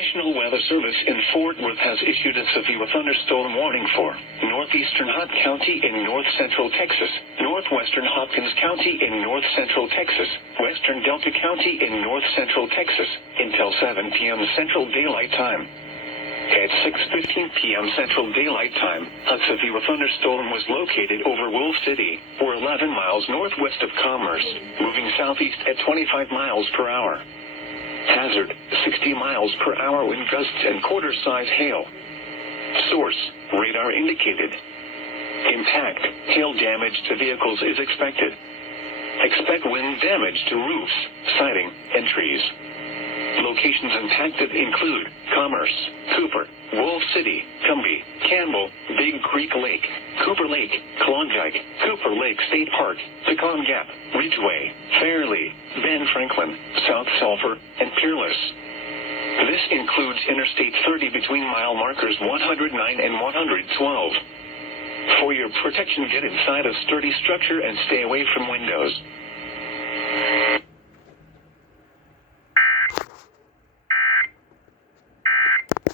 National Weather Service in Fort Worth has issued a severe thunderstorm warning for northeastern Hunt County in north-central Texas, northwestern Hopkins County in north-central Texas, western Delta County in north-central Texas, until 7 p.m. Central Daylight Time. At 6:15 p.m. Central Daylight Time, a severe thunderstorm was located over Wolf City, or 11 miles northwest of Commerce, moving southeast at 25 miles per hour. Hazard, 60 miles per hour wind gusts and quarter-size hail. Source, radar indicated. Impact, hail damage to vehicles is expected. Expect wind damage to roofs, siding, and trees. Locations impacted include Commerce, Cooper, Wolf City, Cumbie, Campbell, Big Creek Lake, Cooper Lake, Klondike, Cooper Lake State Park, Pecan Gap, Ridgeway, Fairley, Ben Franklin, South Sulphur, and Peerless. This includes Interstate 30 between mile markers 109 and 112. For your protection, get inside a sturdy structure and stay away from windows.